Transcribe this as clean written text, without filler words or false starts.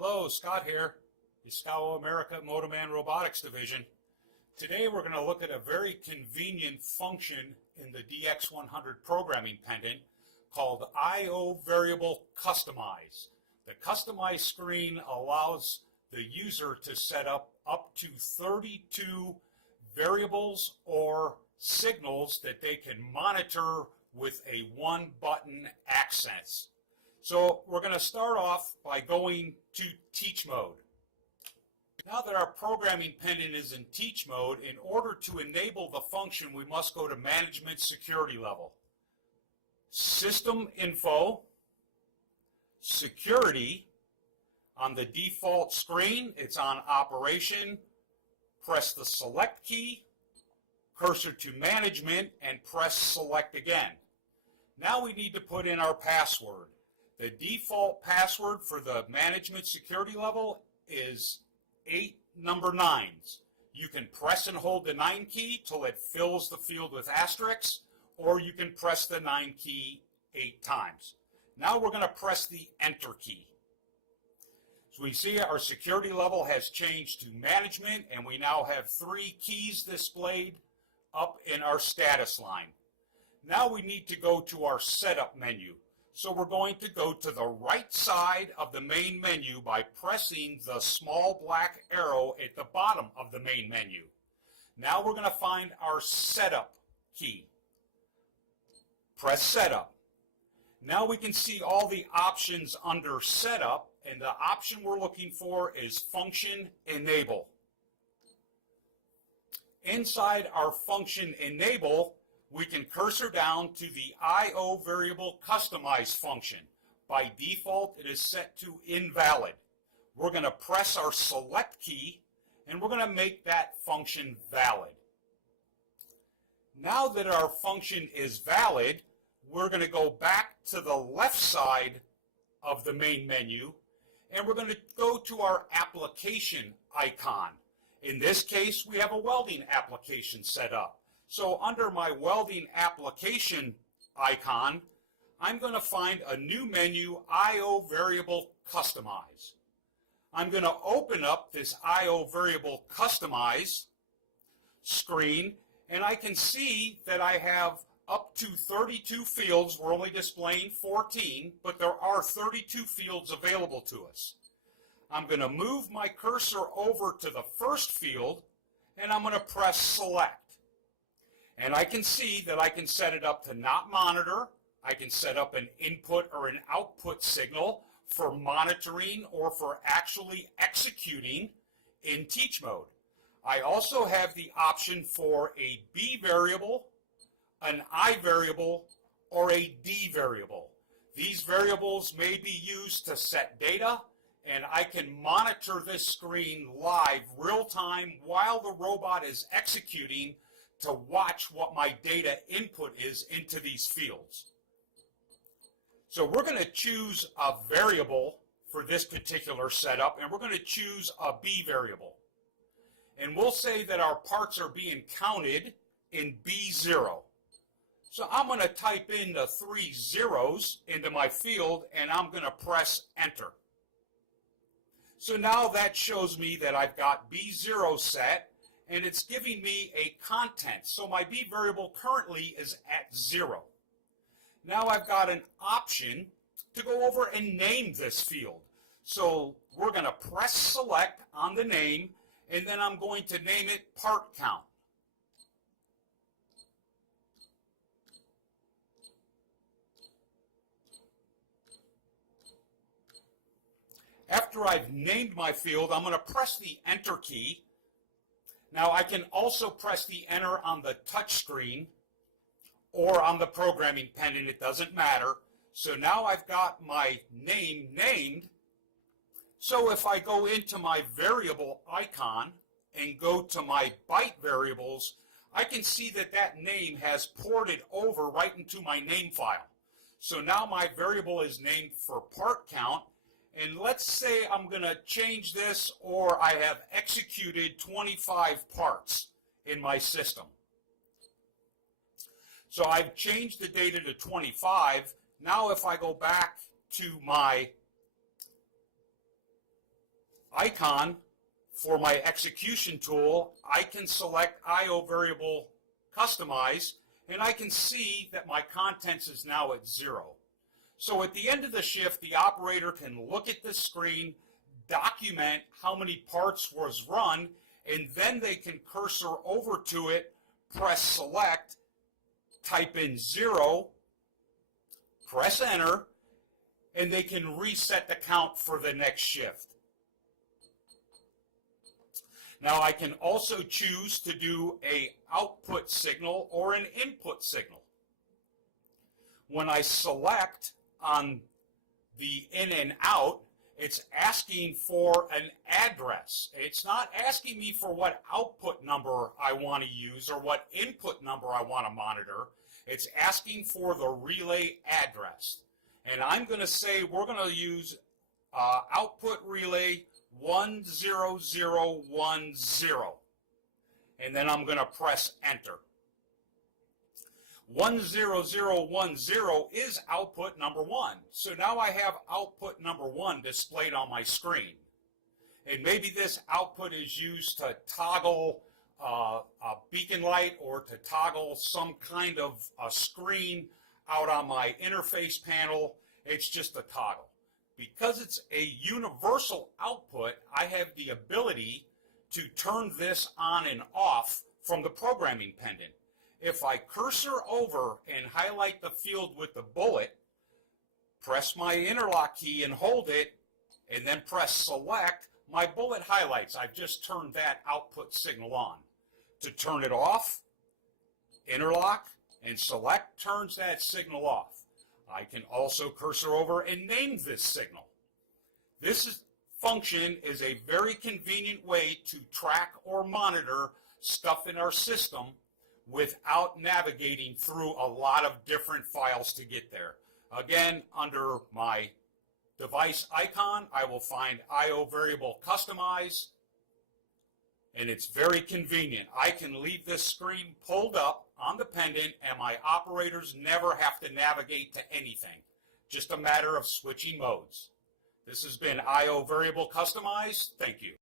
Hello, Scott here, Yaskawa America Motoman Robotics Division. Today we're going to look at a very convenient function in the DX100 programming pendant called I/O Variable Customize. The Customize screen allows the user to set up to 32 variables or signals that they can monitor with a one-button access. So we're going to start off by going to teach mode. Now that our programming pendant is in teach mode, in order to enable the function, we must go to management security level. System info, security. On the default screen, it's on operation. Press the select key, cursor to management, and press select again. Now we need to put in our password. The default password for the management security level is 8 number 9s. You can press and hold the 9 key till it fills the field with asterisks, or you can press the 9 key 8 times. Now we're going to press the enter key. So we see our security level has changed to management, and we now have 3 keys displayed up in our status line. Now we need to go to our setup menu. So we're going to go to the right side of the main menu by pressing the small black arrow at the bottom of the main menu. Now we're going to find our setup key. Press setup. Now we can see all the options under setup, and the option we're looking for is function enable. Inside our function enable, we can cursor down to the I/O variable customize function. By default, it is set to invalid. We're going to press our select key, and we're going to make that function valid. Now that our function is valid, we're going to go back to the left side of the main menu, and we're going to go to our application icon. In this case, we have a welding application set up. So under my welding application icon, I'm going to find a new menu, I/O Variable Customize. I'm going to open up this I/O Variable Customize screen, and I can see that I have up to 32 fields. We're only displaying 14, but there are 32 fields available to us. I'm going to move my cursor over to the first field, and I'm going to press select. And I can see that I can set it up to not monitor. I can set up an input or an output signal for monitoring or for actually executing in teach mode. I also have the option for a B variable, an I variable, or a D variable. These variables may be used to set data, and I can monitor this screen live, real time, while the robot is executing to watch what my data input is into these fields. So we're going to choose a variable for this particular setup, and we're going to choose a B variable. And we'll say that our parts are being counted in B0. So I'm going to type in the 3 zeros into my field, and I'm going to press enter. So now that shows me that I've got B0 set, and it's giving me a content. So my B variable currently is at 0. Now I've got an option to go over and name this field. So we're going to press select on the name, and then I'm going to name it part count. After I've named my field, I'm going to press the enter key. Now I can also press the enter on the touch screen or on the programming pendant, it doesn't matter. So now I've got my name named. So if I go into my variable icon and go to my byte variables, I can see that that name has ported over right into my name file. So now my variable is named for part count. And let's say I'm going to change this, or I have executed 25 parts in my system. So I've changed the data to 25. Now if I go back to my icon for my execution tool, I can select I/O variable customize, and I can see that my contents is now at 0. So at the end of the shift, the operator can look at this screen, document how many parts was run, and then they can cursor over to it, press select, type in 0, press enter, and they can reset the count for the next shift. Now I can also choose to do an output signal or an input signal. When I select on the in and out, it's asking for an address. It's not asking me for what output number I want to use or what input number I want to monitor. It's asking for the relay address. And I'm going to say we're going to use output relay 10010. And then I'm going to press enter. 10010 is output number 1. So now I have output number 1 displayed on my screen. And maybe this output is used to toggle a beacon light or to toggle some kind of a screen out on my interface panel. It's just a toggle. Because it's a universal output, I have the ability to turn this on and off from the programming pendant. If I cursor over and highlight the field with the bullet, press my interlock key and hold it, and then press select, my bullet highlights. I've just turned that output signal on. To turn it off, interlock and select turns that signal off. I can also cursor over and name this signal. This function is a very convenient way to track or monitor stuff in our system without navigating through a lot of different files to get there. Again, under my device icon, I will find I/O variable customize, and it's very convenient. I can leave this screen pulled up on the pendant, and my operators never have to navigate to anything. Just a matter of switching modes. This has been I/O variable customize. Thank you.